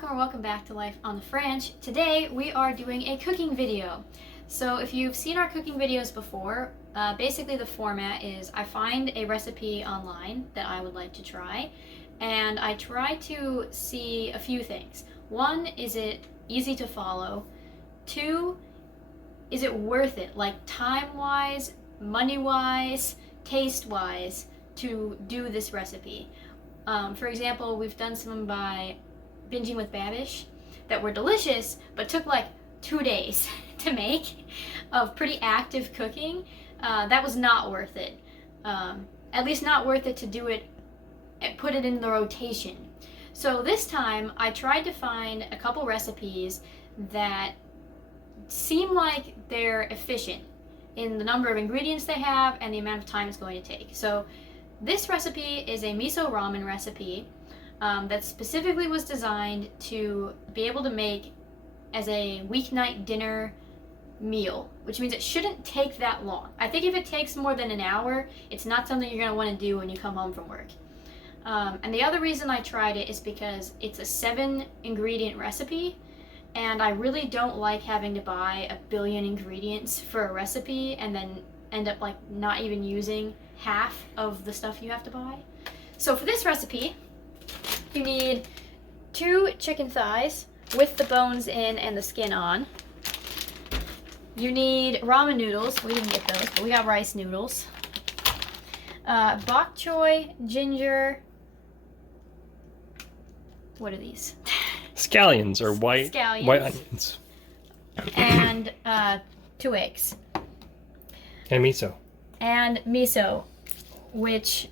welcome or welcome back to Life on the French. Today we are doing a cooking video. So if you've seen our cooking videos before, basically the format is I find a recipe online that I would like to try, and I try to see a few things. One, is it easy to follow? Two, is it worth it, like time-wise, money-wise, taste-wise, to do this recipe? For example, we've done some by Binging with Babish that were delicious, but took like 2 days to make of pretty active cooking. That was not worth it. At least not worth it to do it and put it in the rotation. So this time I tried to find a couple recipes that seem like they're efficient in the number of ingredients they have and the amount of time it's going to take. So this recipe is a miso ramen recipe that specifically was designed to be able to make as a weeknight dinner meal, which means it shouldn't take that long. I think if it takes more than an hour, it's not something you're going to want to do when you come home from work. And the other reason I tried it is because it's a 7-ingredient recipe, and I really don't like having to buy a billion ingredients for a recipe and then end up like not even using half of the stuff you have to buy. So for this recipe, you need 2 chicken thighs with the bones in and the skin on. You need ramen noodles. We didn't get those, but we got rice noodles. Bok choy, ginger. What are these? Scallions or white onions. And 2 eggs. And miso. And miso, which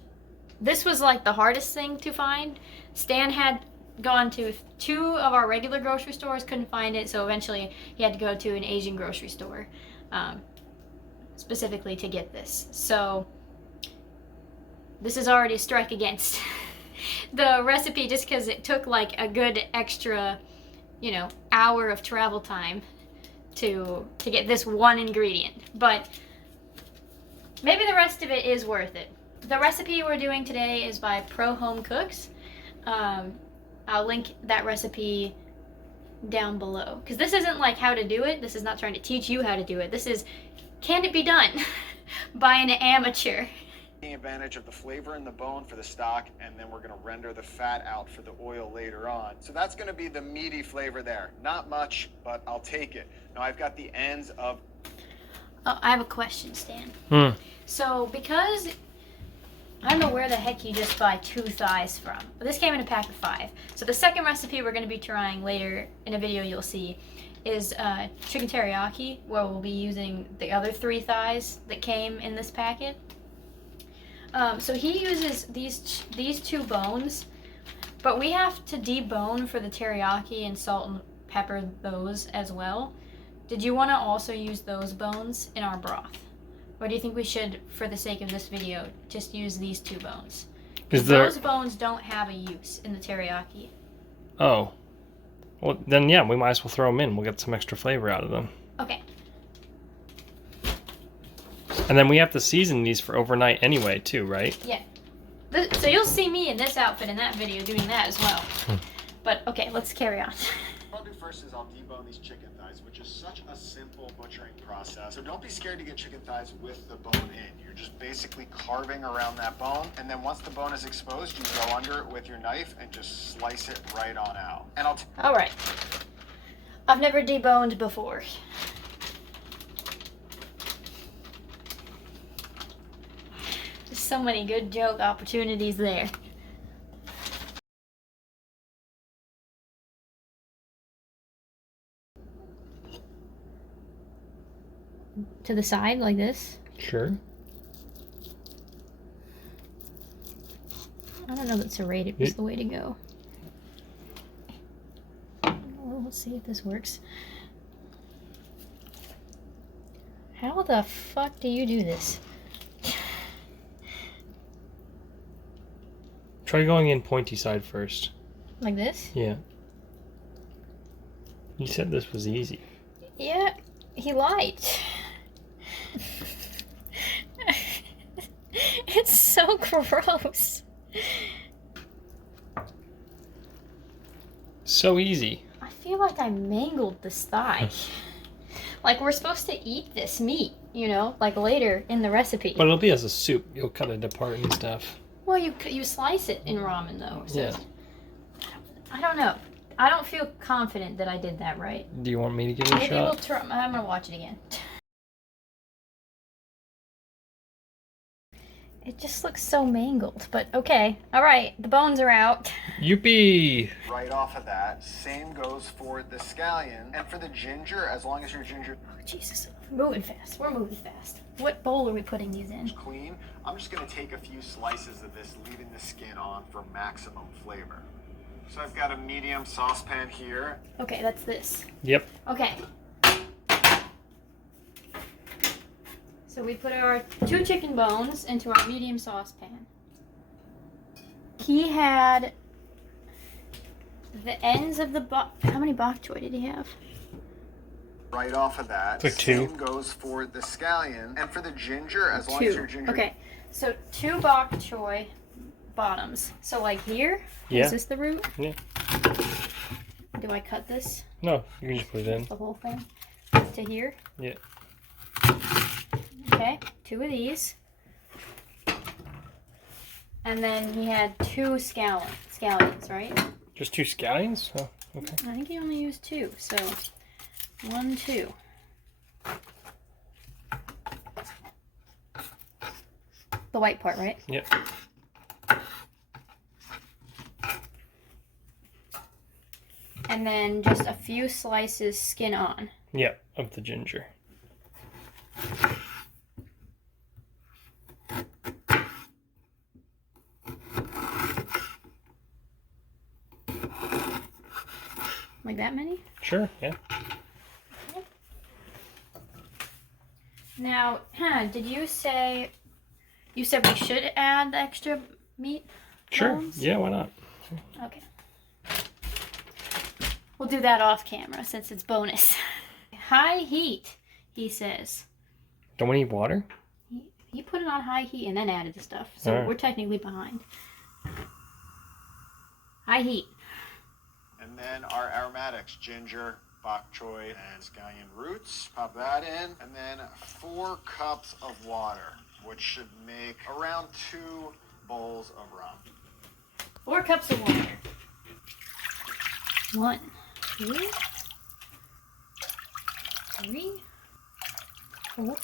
this was like the hardest thing to find. Stan had gone to 2 of our regular grocery stores, couldn't find it, so eventually he had to go to an Asian grocery store specifically to get this. So this is already a strike against the recipe just because it took like a good extra, hour of travel time to get this one ingredient. But maybe the rest of it is worth it. The recipe we're doing today is by Pro Home Cooks. I'll link that recipe down below. Because this isn't like how to do it. This is not trying to teach you how to do it. This is, can it be done by an amateur? Taking advantage of the flavor in the bone for the stock, and then we're going to render the fat out for the oil later on. So that's going to be the meaty flavor there. Not much, but I'll take it. Now I've got the ends of... Oh, I have a question, Stan. So because... I don't know where the heck you just buy 2 thighs from, but this came in a pack of 5. So the second recipe we're going to be trying later in a video you'll see is chicken teriyaki, where we'll be using the other 3 thighs that came in this packet. So he uses these 2 bones, but we have to debone for the teriyaki and salt and pepper those as well. Did you want to also use those bones in our broth? Or do you think we should, for the sake of this video, just use these 2 bones? Those bones don't have a use in the teriyaki. Oh. Well, then yeah, we might as well throw them in. We'll get some extra flavor out of them. Okay. And then we have to season these for overnight anyway, too, right? Yeah. So you'll see me in this outfit in that video doing that as well. But, okay, let's carry on. What I'll do first is I'll debone these chicken thighs, which is such a simple butchering process. So don't be scared to get chicken thighs with the bone in. You're just basically carving around that bone, and then once the bone is exposed, you go under it with your knife and just slice it right on out. And All right. I've never deboned before. Just so many good joke opportunities there. To the side like this. Sure. I don't know that serrated was the way to go. Well, let's see if this works. How the fuck do you do this? Try going in pointy side first. Like this? Yeah. You said this was easy. Yeah, he lied. It's so gross. So easy. I feel like I mangled this thigh. Like we're supposed to eat this meat, you know, like later in the recipe. But it'll be as a soup. You'll cut it apart and stuff. Well, you slice it in ramen though. So Yeah. I don't know. I don't feel confident that I did that right. Do you want me to give it a Maybe shot? we'll try. I'm gonna watch it again. It just looks so mangled, but okay. All right, the bones are out. Yippee! Right off of that, same goes for the scallion. And for the ginger, as long as your ginger Oh, Jesus, we're moving fast. We're moving fast. What bowl are we putting these in? is clean, I'm just gonna take a few slices of this, leaving the skin on for maximum flavor. So I've got a medium saucepan here. Okay, that's this. Yep. Okay. So we put our 2 chicken bones into our medium saucepan. He had the ends of the how many bok choy did he have? Right off of that, It's like 2. same goes for the scallion. And for the ginger, as long 2. as your ginger... Okay, so 2 bok choy bottoms. So like here, Yeah. is this the root? Yeah. Do I cut this, No, you can just put it in. the whole thing, to here? Yeah. Okay, 2 of these. And then he had 2 scallions, right? Just 2 scallions? Oh, okay. I think he only used 2, so 1, 2. The white part, right? Yep. And then just a few slices skin on. Yep, of the ginger. Like that many? Sure, yeah. Now, did you say we should add the extra meat? Sure. bones? Yeah, why not? Okay. We'll do that off camera since it's bonus. High heat, he says. Don't we need water? He put it on high heat and then added the stuff. So Alright. we're technically behind. High heat. And then our aromatics, ginger, bok choy, and scallion roots. Pop that in. And then 4 cups of water, which should make around 2 bowls of rum. 4 cups of water. 1, 2, 3, 4.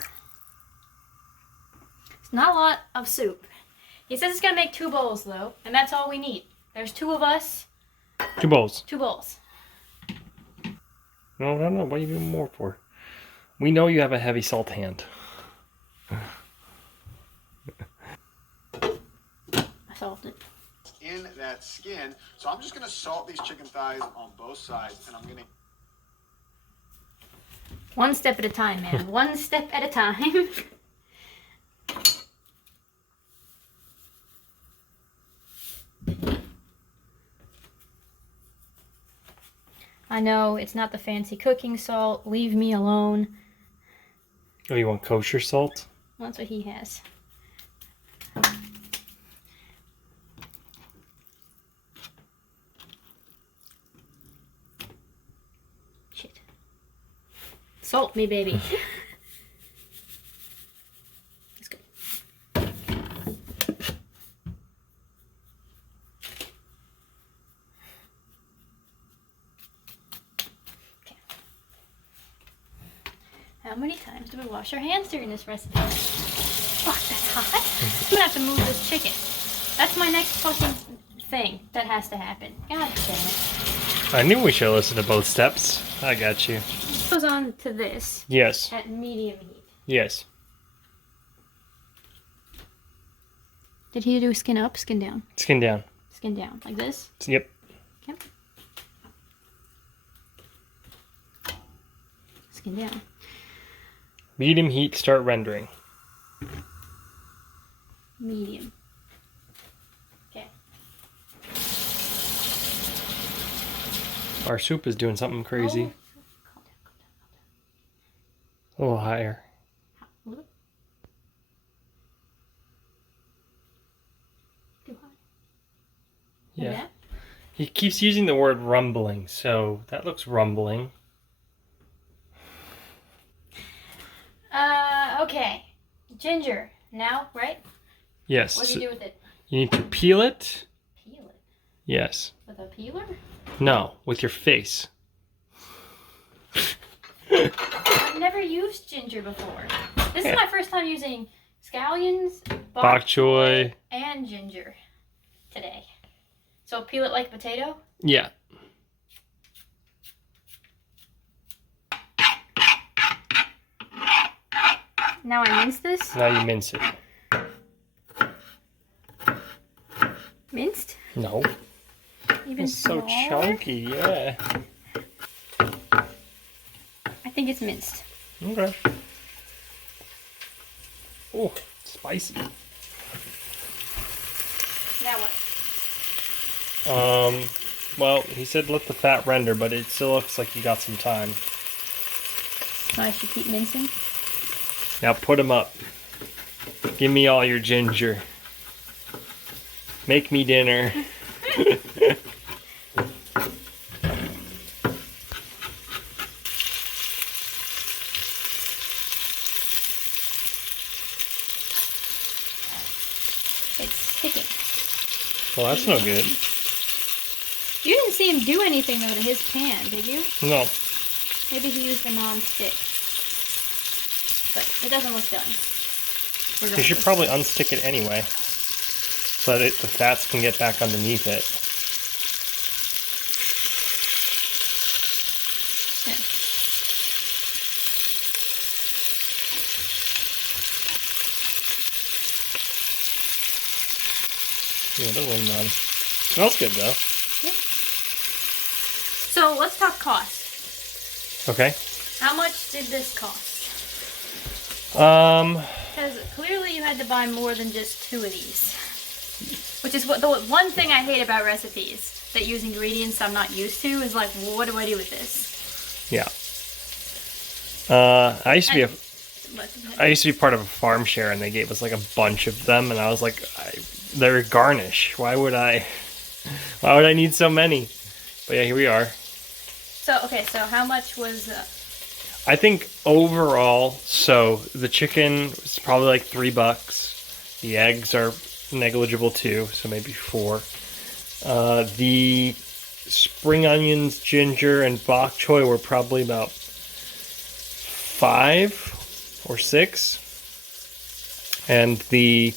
It's not a lot of soup. He says it's gonna make 2 bowls though, and that's all we need. There's 2 of us, 2 bowls. 2 bowls. No. What are you doing more for? We know you have a heavy salt hand. I solved it. In that skin. So I'm just going to salt these chicken thighs on both sides, and I'm going to... 1 step at a time, man. 1 step at a time. I know it's not the fancy cooking salt. Leave me alone. Oh, you want kosher salt? Well, that's what he has. Shit. Salt me, baby. That's good. Okay. How many times do we wash our hands during this recipe? Fuck, that's hot. I'm gonna have to move this chicken. That's my next fucking thing that has to happen. God damn it. I knew we should listen to both steps. I got you. Goes on to this Yes. at medium heat. Yes. Did he do skin up, skin down? Skin down. Skin down, like this? Yep. Okay. Skin down. Medium heat, start rendering. Medium. Okay. Our soup is doing something crazy. Oh, calm A little higher. down. A little. Too high. Like Yeah. that? He keeps using the word rumbling, so that looks rumbling. Okay. Ginger. Now, right? Yes. What do you do with it? You need to peel it. Peel it. Yes. With a peeler? No, with your face. I've never used ginger before. This is my first time using scallions, bok choy, and ginger today. So peel it like a potato? Yeah. Now I mince this? Now you mince it. Minced? No. Even It's so smaller? chunky, yeah. I think it's minced. Okay. Oh, spicy. Now what? Well, he said let the fat render, but it still looks like you got some time. So I should keep mincing? Now put them up. Give me all your ginger. Make me dinner. It's sticking. Well, that's no good. You didn't see him do anything though to his pan, did you? No. Maybe he used a non-stick. But it doesn't look done. You should probably unstick it anyway, so that the fats can get back underneath it. Yeah, that one's done. Smells good though. Yeah. So let's talk cost. Okay. How much did this cost? Because clearly you had to buy more than just 2 of these. Which is what the one thing I hate about recipes that use ingredients I'm not used to is like, well, what do I do with this? Yeah. I used to be part of a farm share, and they gave us like a bunch of them, and I was like, they're garnish. Why would I need so many? But yeah, here we are. So okay, so how much was? I think overall, so the chicken was probably like $3. The eggs are negligible too, so maybe 4. The spring onions, ginger, and bok choy were probably about 5 or 6. And the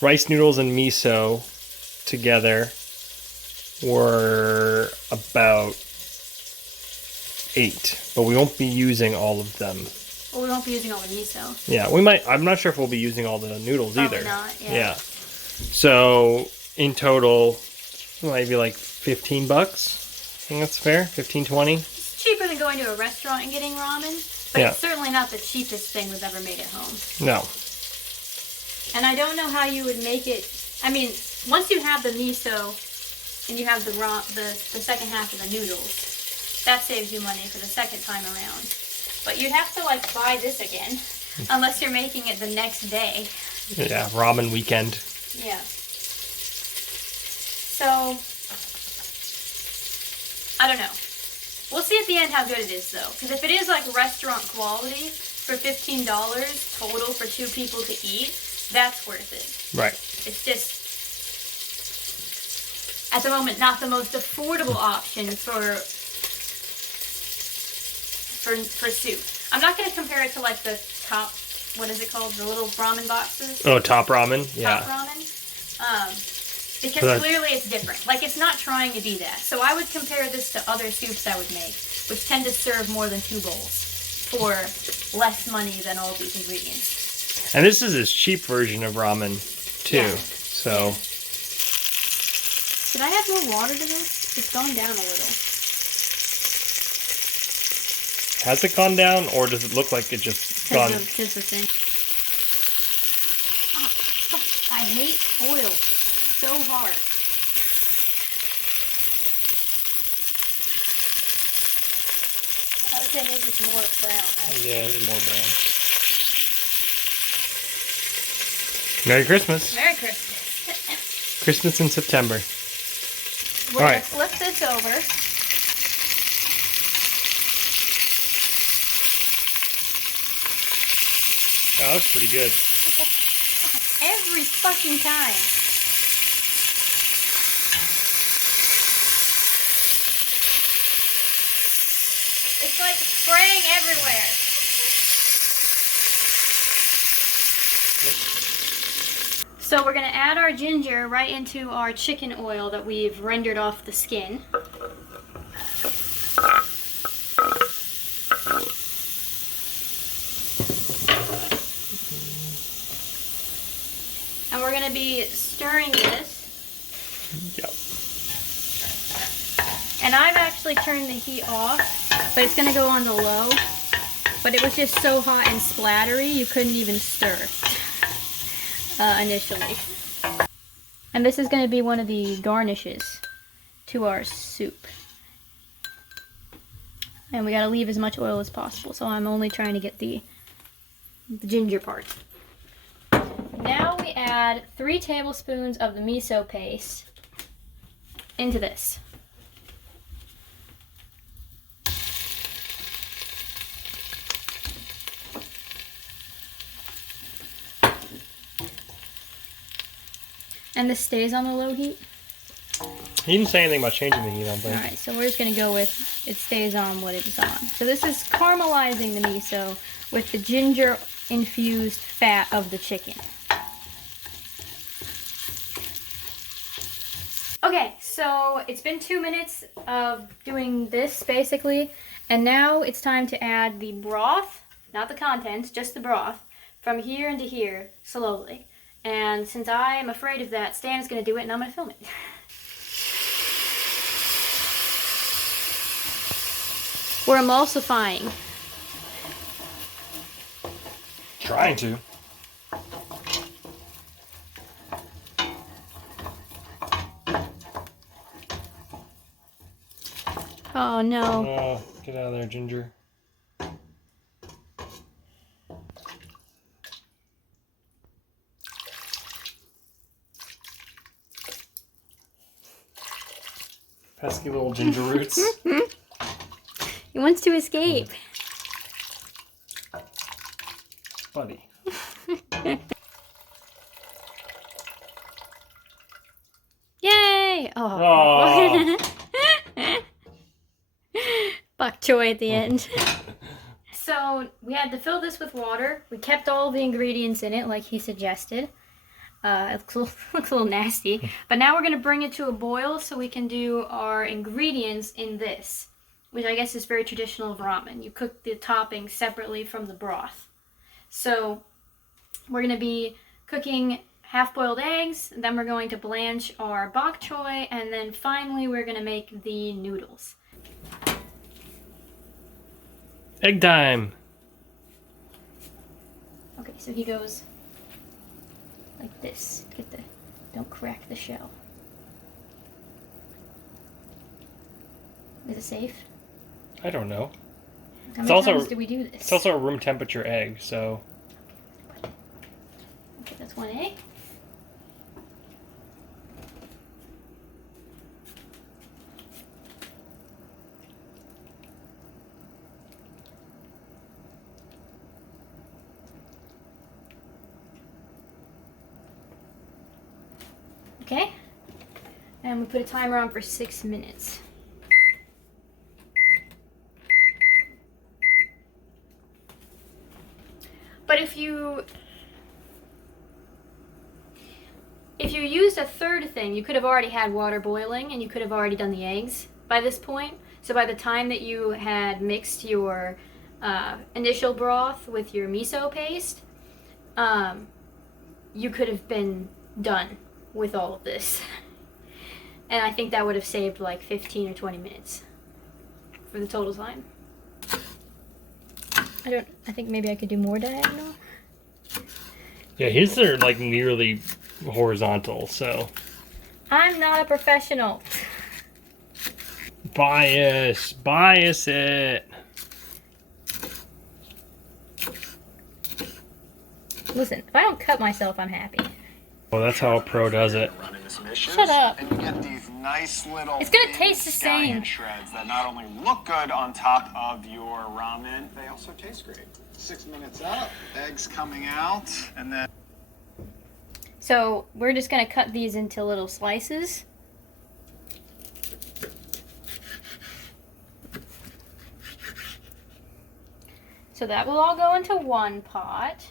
rice noodles and miso together were about 8, but we won't be using all of them. Well, we won't be using all the miso. Yeah, we might. I'm not sure if we'll be using all the noodles Probably either. not, yeah. So in total, maybe like $15. I think that's fair. 15, 20. It's cheaper than going to a restaurant and getting ramen, but Yeah. it's certainly not the cheapest thing we've ever made at home. No. And I don't know how you would make it. I mean, once you have the miso and you have the second half of the noodles, that saves you money for the second time around. But you'd have to like buy this again, unless you're making it the next day. Yeah, ramen weekend. Yeah. So, I don't know. We'll see at the end how good it is though. Because if it is like restaurant quality for $15 total for 2 people to eat, that's worth it. Right. It's just, at the moment, not the most affordable option for soup. I'm not going to compare it to like the top, what is it called? The little ramen boxes? Oh, top ramen? Yeah. Top ramen. Because clearly it's different. Like, it's not trying to be that. So I would compare this to other soups I would make, which tend to serve more than 2 bowls for less money than all these ingredients. And this is his cheap version of ramen, too. Yeah. So. Should I add more water to this? It's gone down a little. Has it gone down, or does it look like it just gone? Because the thing. Oh, I hate oil so hard. I would say maybe it's more brown, right? Yeah, it's more brown. Merry Christmas. Merry Christmas. Christmas in September. We're going to flip this over. Oh, that's pretty good. Every fucking time. It's like spraying everywhere. So we're going to add our ginger right into our chicken oil that we've rendered off the skin. And we're going to be stirring this. Yep. And I've actually turned the heat off, but it's going to go on the low. But it was just so hot and splattery, you couldn't even stir initially. And this is going to be one of the garnishes to our soup. And we got to leave as much oil as possible, so I'm only trying to get the ginger part. Now we add 3 tablespoons of the miso paste into this. And this stays on the low heat? He didn't say anything about changing the heat, I don't think. Alright, so we're just going to go with it stays on what it's on. So this is caramelizing the miso with the ginger infused fat of the chicken. Okay, so it's been 2 minutes of doing this basically, and now it's time to add the broth, not the contents, just the broth, from here into here slowly. And since I am afraid of that, Stan is going to do it and I'm going to film it. We're emulsifying. Trying to. Oh no. Oh, get out of there, Ginger. Pesky little ginger roots. He wants to escape. Buddy. Yay! Oh. Bok choy at the end. So we had to fill this with water. We kept all the ingredients in it like he suggested. It looks a little nasty. But now we're going to bring it to a boil so we can do our ingredients in this, which I guess is very traditional of ramen. You cook the toppings separately from the broth. So we're going to be cooking half-boiled eggs, then we're going to blanch our bok choy, and then finally we're going to make the noodles. Egg time. Okay, so he goes like this. Don't crack the shell. Is it safe? I don't know. How many times do we do this? It's also a room temperature egg, so. Okay, that's 1 egg. Okay, and we put a timer on for 6 minutes. But if you used a third thing, you could have already had water boiling and you could have already done the eggs by this point. So by the time that you had mixed your initial broth with your miso paste, you could have been done with all of this. And I think that would have saved like 15 or 20 minutes for the total time. I think maybe I could do more diagonal. Yeah, his are like nearly horizontal, so. I'm not a professional. Bias it. Listen, if I don't cut myself, I'm happy. Oh, that's how a pro does it. Shut up. And you get these nice little It's gonna thin taste the same. scallion shreds that not only look good on top of your ramen, they also taste great. 6 minutes up, eggs coming out, and then So we're just gonna cut these into little slices. So that will all go into one pot.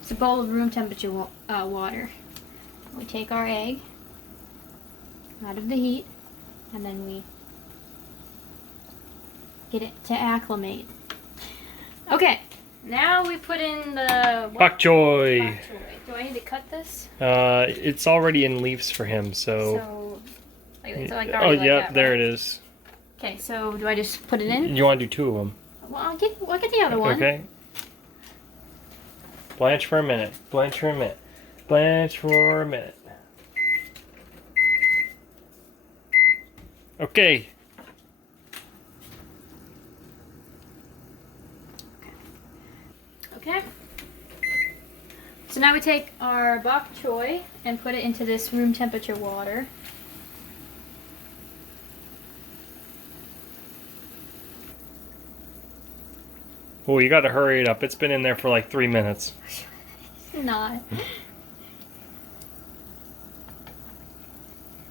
It's a bowl of room temperature water. We take our egg out of the heat, and then we get it to acclimate. Okay, now we put in the Bok choy. Bok choy. Do I need to cut this? It's already in leaves for him, so like oh already yeah, like that, there right? it is. Okay, so do I just put it in? You want to do 2 of them? Well, I'll get the other one. Okay. Blanch for a minute. Blanch for a minute. Blanch for a minute. Okay. Okay. So now we take our bok choy and put it into this room temperature water. Oh, you got to hurry it up. It's been in there for like 3 minutes. Not.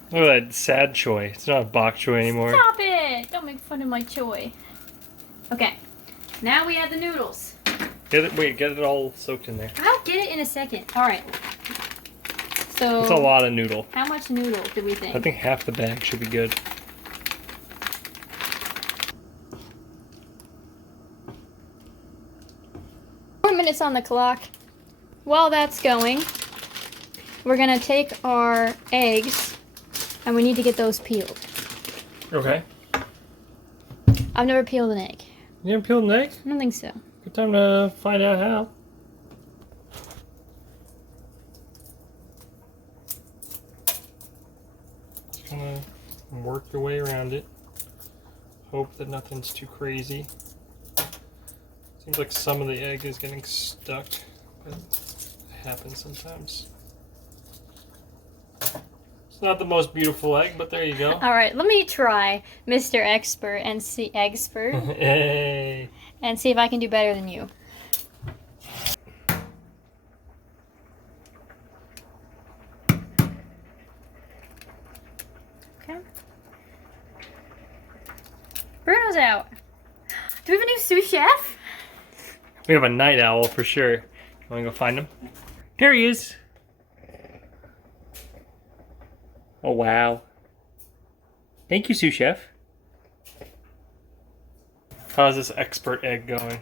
Look at that sad choy. It's not bok choy anymore. Stop it! Don't make fun of my choy. Okay. Now we add the noodles. Get it all soaked in there. I'll get it in a second. All right. So. That's a lot of noodle. How much noodle do we think? I think half the bag should be good. Minutes on the clock. While that's going, we're gonna take our eggs, and we need to get those peeled. Okay. I've never peeled an egg. You haven't peeled an egg? I don't think so. Good time to find out how. Just gonna work your way around it. Hope that nothing's too crazy. Seems like some of the egg is getting stuck, but it happens sometimes. It's not the most beautiful egg, but there you go. All right, let me try, Mr. Expert and Hey. and see if I can do better than you. Okay. Bruno's out. Do we have a new sous chef? We have a night owl for sure. You wanna go find him? There he is. Oh wow. Thank you, sous chef. How's this expert egg going?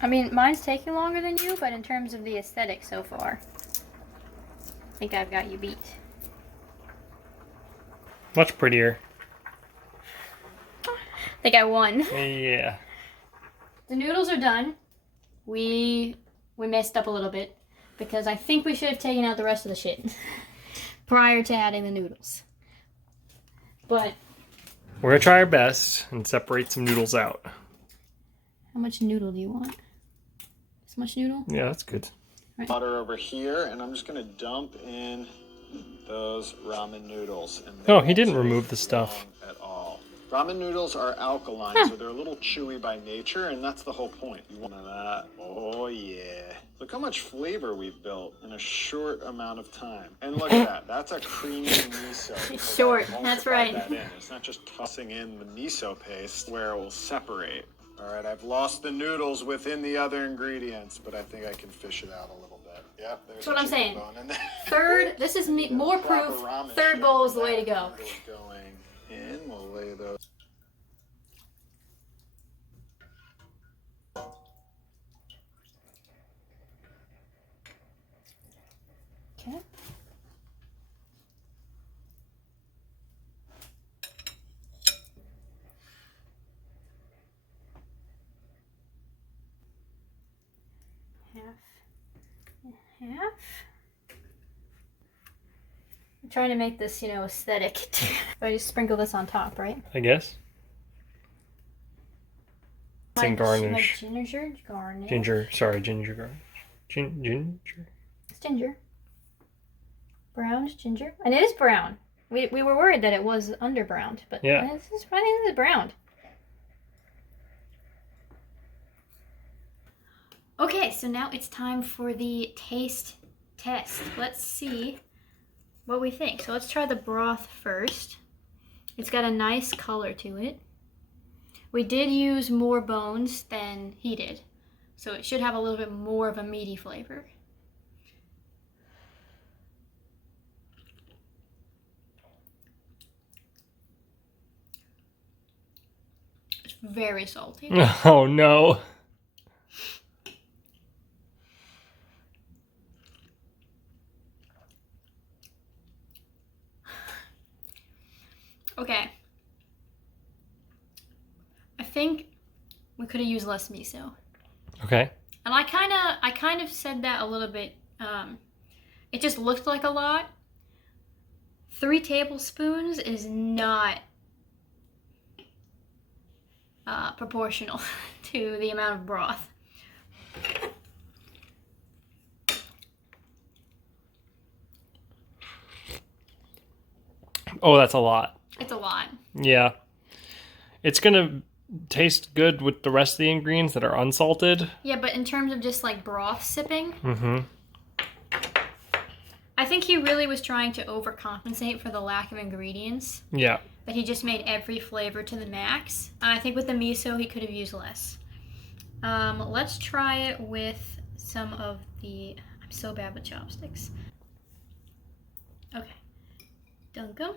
I mean, mine's taking longer than you, but in terms of the aesthetic so far, I think I've got you beat. Much prettier. I think I won. Yeah. The noodles are done. We messed up a little bit because I think we should have taken out the rest of the shit prior to adding the noodles. But We're gonna try our best and separate some noodles out. how much noodle do you want? This much noodle? Yeah, that's good. butter over here, and I'm just gonna dump in those ramen noodles. And Oh, he didn't remove the stuff. at all. Ramen noodles are alkaline, so they're a little chewy by nature, and that's the whole point. You want that? Oh yeah. Look how much flavor we've built in a short amount of time. And look at that. That's a creamy miso. It's short, because I that's emulsified right. that in. It's not just tossing in the miso paste where it will separate. All right, I've lost the noodles within the other ingredients, but I think I can fish it out a little bit. Yep, there's That's what I'm chicken saying. bone in there. Third, this is more proof. Proper ramen Third shrimp bowl is the with way to that. go. Noodles going in. We'll lay those. Okay. Half and half. I'm trying to make this, aesthetic. I just sprinkle this on top, right? I guess. It's in Like garnish. ginger garnish. Ginger garnish. Ginger. It's ginger. Brownish ginger. And it is brown. We were worried that it was underbrowned, but yeah. I think this is browned. Okay, so now it's time for the taste test. Let's see what we think. So let's try the broth first. It's got a nice color to it. We did use more bones than he did, so it should have a little bit more of a meaty flavor. It's very salty. Oh no. Okay. I think we could have used less miso. Okay. And I kind of said that a little bit. It just looked like a lot. 3 tablespoons is not proportional to the amount of broth. Oh, that's a lot. It's a lot. Yeah. It's going to taste good with the rest of the ingredients that are unsalted. Yeah, but in terms of just like broth sipping, Mm-hmm. I think he really was trying to overcompensate for the lack of ingredients. Yeah. That he just made every flavor to the max. I think with the miso, he could have used less. Let's try it with some of the... I'm so bad with chopsticks. Okay. Dunk them.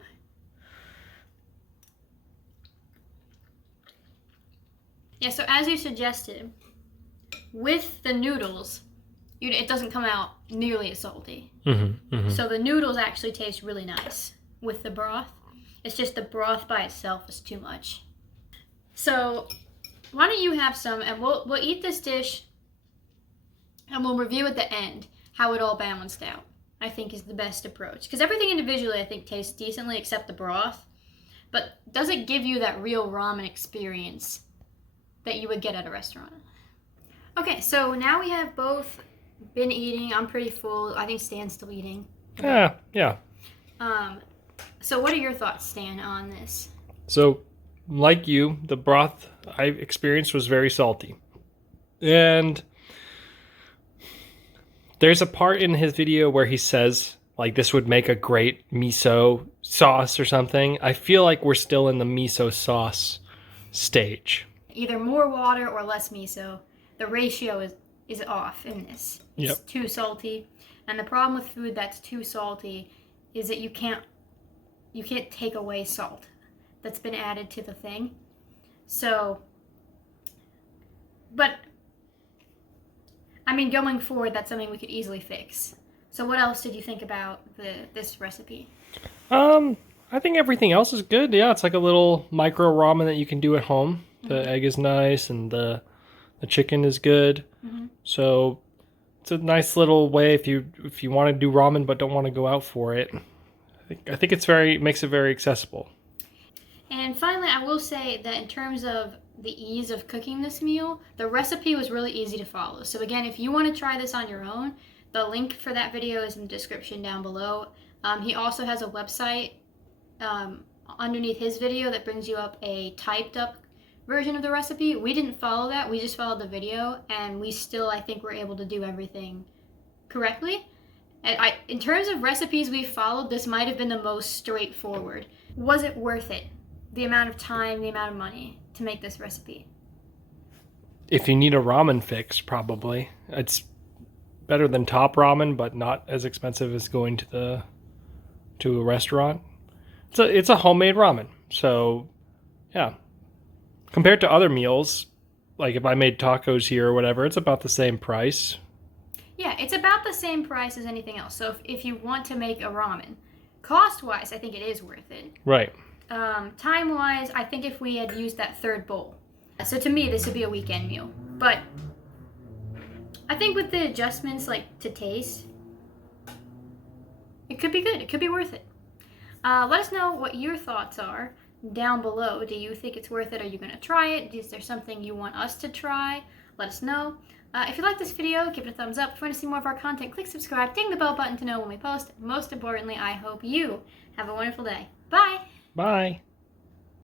Yeah, so as you suggested, with the noodles, it doesn't come out nearly as salty. Mm-hmm. Mm-hmm. So the noodles actually taste really nice with the broth. It's just the broth by itself is too much. So why don't you have some, and we'll eat this dish, and we'll review at the end how it all balanced out. I think is the best approach, because everything individually I think tastes decently except the broth. But does it give you that real ramen experience that you would get at a restaurant? Okay, so now we have both been eating. I'm pretty full. I think Stan's still eating. Yeah. Yeah. So what are your thoughts, Stan, on this? So, like you, the broth I experienced was very salty. And there's a part in his video where he says, like, this would make a great miso sauce or something. I feel like we're still in the miso sauce stage. Either more water or less miso. The ratio is off in this. It's too salty. And the problem with food that's too salty is that you can't take away salt that's been added to the thing. So, but, I mean, going forward, that's something we could easily fix. So what else did you think about this recipe? I think everything else is good. Yeah, it's like a little micro ramen that you can do at home. The egg is nice, and the chicken is good. Mm-hmm. So it's a nice little way if you want to do ramen but don't want to go out for it. I think makes it very accessible. And finally, I will say that in terms of the ease of cooking this meal, the recipe was really easy to follow. So again, if you want to try this on your own, the link for that video is in the description down below. He also has a website underneath his video that brings you up a typed up version of the recipe. We didn't follow that. We just followed the video, and we still, I think, were able to do everything correctly. And in terms of recipes we followed, this might have been the most straightforward. Was it worth it? The amount of time, the amount of money to make this recipe? If you need a ramen fix, probably. It's better than top ramen, but not as expensive as going to a restaurant. It's a homemade ramen. So, yeah. Compared to other meals, like if I made tacos here or whatever, it's about the same price. Yeah, it's about the same price as anything else. So if you want to make a ramen, cost-wise, I think it is worth it. Right. Time-wise, I think if we had used that third bowl. So to me, this would be a weekend meal. But I think with the adjustments, like to taste, it could be good. It could be worth it. Let us know what your thoughts are down below. Do you think it's worth it? Are you going to try it? Is there something you want us to try? let us know. If you like this video, give it a thumbs up. If you want to see more of our content, click subscribe, ding the bell button to know when we post. Most importantly, I hope you have a wonderful day. Bye! Bye!